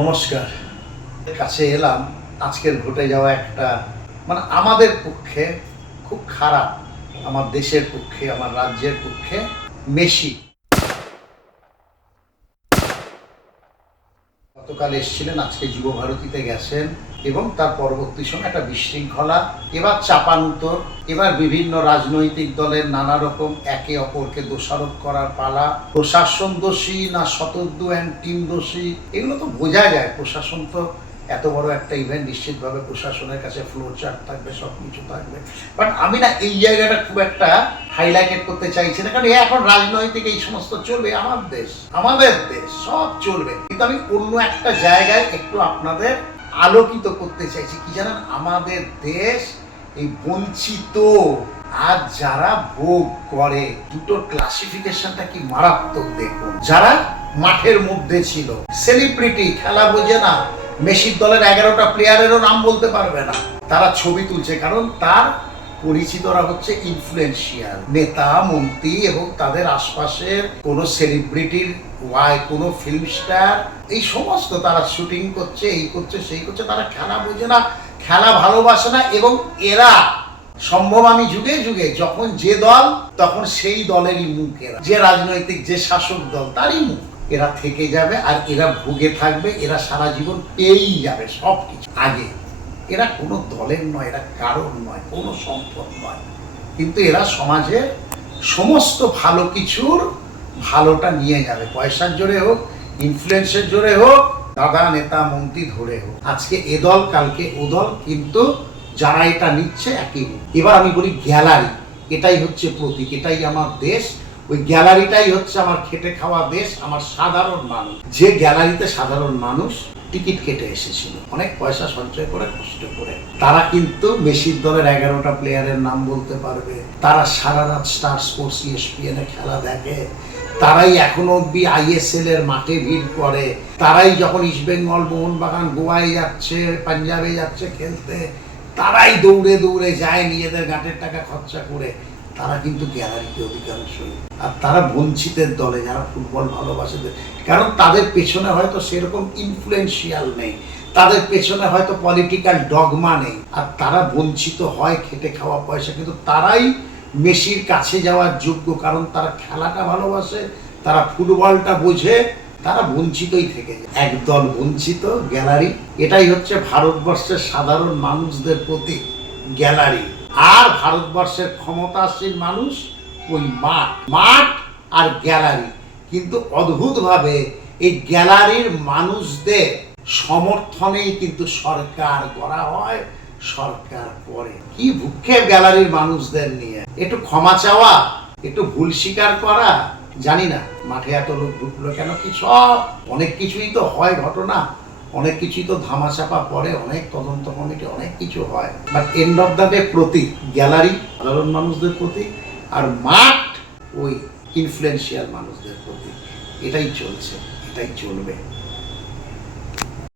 নমস্কার। কাছে এলাম আজকের ঘটে যাওয়া একটা আমাদের পক্ষে খুব খারাপ, আমার দেশের পক্ষে, আমার রাজ্যের পক্ষে। মেসি গতকাল এসেছিলেন, আজকে যুবভারতীতে গেছেন এবং তার পরবর্তী সময় একটা বিশৃঙ্খলা, এবার চাপানুতর, এবার বিভিন্ন রাজনৈতিক দলের নানা রকম একে অপরকে দোষারোপ করার পালা। প্রশাসন দোষী না শতদ্রু অ্যান্ড টিম দোষী, এগুলো তো বোঝা যায়। প্রশাসন তো এত বড় একটা ইভেন্ট, নিশ্চিতভাবে প্রশাসনের কাছে ফ্লো চার্ট থাকবে, সব কিছু থাকবে। বাট আমি না এই জায়গাটা খুব একটা হাইলাইটেড করতে চাইছি না, কারণ এখন রাজনৈতিক এই সমস্ত চলবে, আমাদের দেশ সব চলবে, কিন্তু আমি অন্য একটা জায়গায় একটু আপনাদের আলোকিত করতে চাইছি। কি জানেন, আমাদের দেশ এই বঞ্চিত আর যারা ভোগ করে, দুটোর ক্লাসিফিকেশনটা কি মারাত্মক দেখুন। যারা মাঠের মধ্যে ছিল, সেলিব্রিটি, খেলা বোঝে না, মেসির দলের 11টা প্লেয়ারেরও নাম বলতে পারবে না, তারা ছবি তুলছে, কারণ তার পরিচিতরা হচ্ছে ইনফ্লুয়েন্সিয়াল নেতা, মন্ত্রী এবং তাদের আশপাশের কোনো সেলিব্রিটির কোনো ফিল্ম স্টার, এই সমস্ত তারা শুটিং করছে, এই করছে সেই করছে। তারা খেলা বোঝে না, খেলা ভালোবাসে না, এবং এরা সম্ভব আমি যুগে যুগে যখন যে দল, তখন সেই দলেরই মুখ, এরা যে রাজনৈতিক যে শাসক দল তারই মুখ, এরা থেকে যাবে আর এরা ভুগে থাকবে, এরা সারা জীবন পেয়েই যাবে সব কিছু। আগে এরা কোনো দলের নয়, এরা কারণ নয়, কোনো সম্পদ নয়, কিন্তু এরা সমাজের সমস্ত ভালো কিছুর ভালোটা নিয়ে যাবে, পয়সার জোরে হোক, ইনফ্লুয়েন্সের জোরে হোক, দাদা নেতা মন্ত্রী ধরে হোক। আজকে এ দল, কালকে ও দল, কিন্তু যারা এটা নিচ্ছে একই। এবার আমি বলি গ্যালারি, এটাই হচ্ছে প্রতীক, এটাই আমার দেশ। ওই গ্যালারিটাই হচ্ছে আমার খেটে খাওয়া দেশ, আমার সাধারণ মানুষ। যে গ্যালারিতে সাধারণ মানুষ টিকিট কেটে এসেছিল, অনেক পয়সা সঞ্চয় করে, কষ্ট করে, তারা কিন্তু মেসির দলের 11টা প্লেয়ারের নাম বলতে পারবে। তারা সারা রাত স্টার স্পোর্টস ESPN এ খেলা দেখে, তারাই এখনো অব্দি ISL এর মাঠে ভিড় করে, তারাই যখন ইস্টবেঙ্গল, মোহনবাগান গোয়ায় যাচ্ছে, পাঞ্জাবে যাচ্ছে খেলতে, তারাই দৌড়ে দৌড়ে যায় নিজেদের গাঁটের টাকা খরচা করে। তারা কিন্তু গ্যালারিতে অধিকাংশই, আর তারা বঞ্চিতের দলে, যারা ফুটবল ভালোবাসে, কারণ তাদের পেছনে হয়তো সেরকম ইনফ্লুয়েন্সিয়াল নেই, তাদের পেছনে হয়তো পলিটিক্যাল ডগমা নেই, আর তারা বঞ্চিত হয় খেটে খাওয়া পয়সা, কিন্তু তারাই মেসির কাছে যাওয়ার যোগ্য, কারণ তারা খেলাটা ভালোবাসে, তারা ফুটবলটা বোঝে, তারা বঞ্চিতই থেকে যায়। একদল বঞ্চিত, গ্যালারি, এটাই হচ্ছে ভারতবর্ষের সাধারণ মানুষদের প্রতি গ্যালারি। আর ভারতবর্ষের ক্ষমতাসীন মানুষ ওই মাঠ আর গ্যালারি। কিন্তু অদ্ভুতভাবে এই গ্যালারির মানুষদের সমর্থনেই কিন্তু সরকার করা হয়, সরকার করে। কি ভূক্ষেপ গ্যালারির মানুষদের নিয়ে। একটু ক্ষমা চাওয়া, একটু ভুল স্বীকার করা, জানি না মাঠে এত লোক ঢুকলো কেন, কি সব অনেক কিছুই তো হয় ঘটনা, অনেক কিছুই তো ধামাচাপা পড়ে, অনেক তদন্ত কমিটি, অনেক কিছু হয়। But end of the day প্রতীক গ্যালারি সাধারণ মানুষদের প্রতীক, আর মাঠ ওই ইনফ্লুয়েন্সিয়াল মানুষদের প্রতীক। এটাই চলছে, এটাই চলবে।